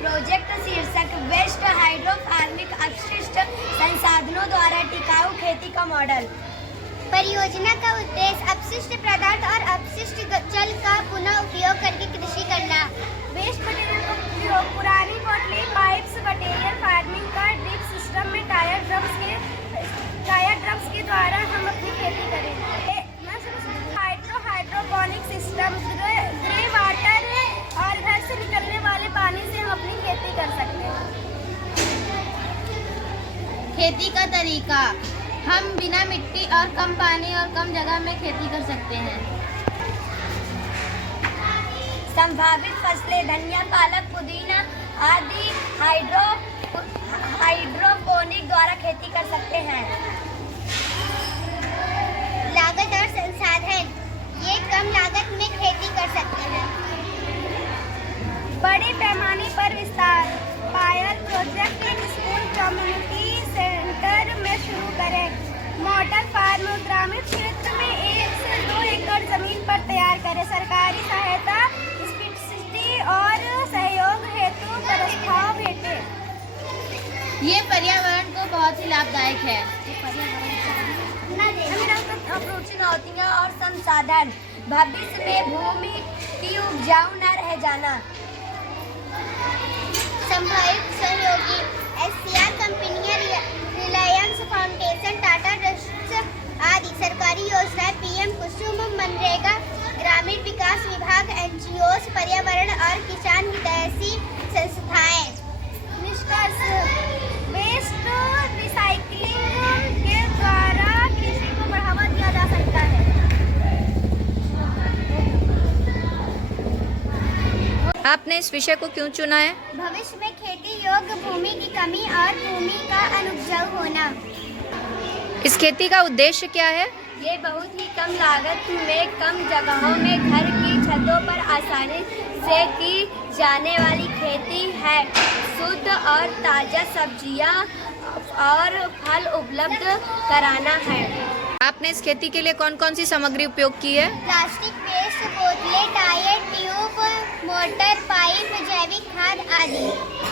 Project शीर्षक waste हाइड्रोफार्मिक अपशिष्ट संसाधनों द्वारा टिकाऊ खेती का मॉडल। परियोजना का उद्देश्य अपशिष्ट पदार्थ और अपशिष्ट जल का पुनः उपयोग करके कृषि करना। वेस्ट मटेरियल का उपयोग पुरानी पॉटली पाइप्स मटेरियल फार्मिंग का ड्रिप सिस्टम में टायर ड्रम्स के द्वारा हम अपनी खेती करें। हाइड्रोपोनिक सिस्टम ग्रे वाटर और घर से निकलने वाले पानी से हम अपनी खेती कर सकते हैं। खेती का तरीका, हम बिना मिट्टी और कम पानी और कम जगह में खेती कर सकते हैं। संभावित फसलें धनिया, पालक, पुदीना आदि हाइड्रोपोनिक द्वारा खेती कर सकते हैं। लागत और संसाधन, ये कम लागत में खेती कर सकते हैं। बड़े पैमाने पर विस्तार, पायल प्रोजेक्ट एक स्कूल कम्युनिटी सेंटर में शुरू करें। मॉडल फार्म ग्रामीण क्षेत्र में 1 से 2 एकड़ जमीन पर तैयार करें। सरकारी सहायता सब्सिडी और सहयोग हेतु प्रस्ताव भेजे। ये पर्यावरण को बहुत ही लाभदायक है। चुनौतियाँ और संसाधन, भविष्य में भूमि की उपजाऊ न रह जाना। संभावित सहयोगी SCR कंपनियां, रिलायंस फाउंडेशन, टाटा ट्रस्ट आदि। सरकारी योजनाएं PM कुसुम, मनरेगा, ग्रामीण विकास विभाग, NGOs, पर्यावरण और किसान हितैषी संस्थाएं। निष्कर्ष, वेस्ट रिसाइकलिंग के द्वारा कृषि को बढ़ावा दिया जा सकता है। आपने इस विषय को क्यों चुना है? भविष्य में खेती योग्य भूमि की कमी और भूमि का अनुपजाऊ होना। इस खेती का उद्देश्य क्या है? ये बहुत ही कम लागत में कम जगहों में घर की छतों पर आसानी से की जाने वाली खेती है। शुद्ध और ताज़ा सब्जियां और फल उपलब्ध कराना है। आपने इस खेती के लिए कौन कौन सी सामग्री उपयोग की है? प्लास्टिक वेस्ट, बोतलें, टायर, ट्यूब, मोटर, पाइप, जैविक खाद आदि।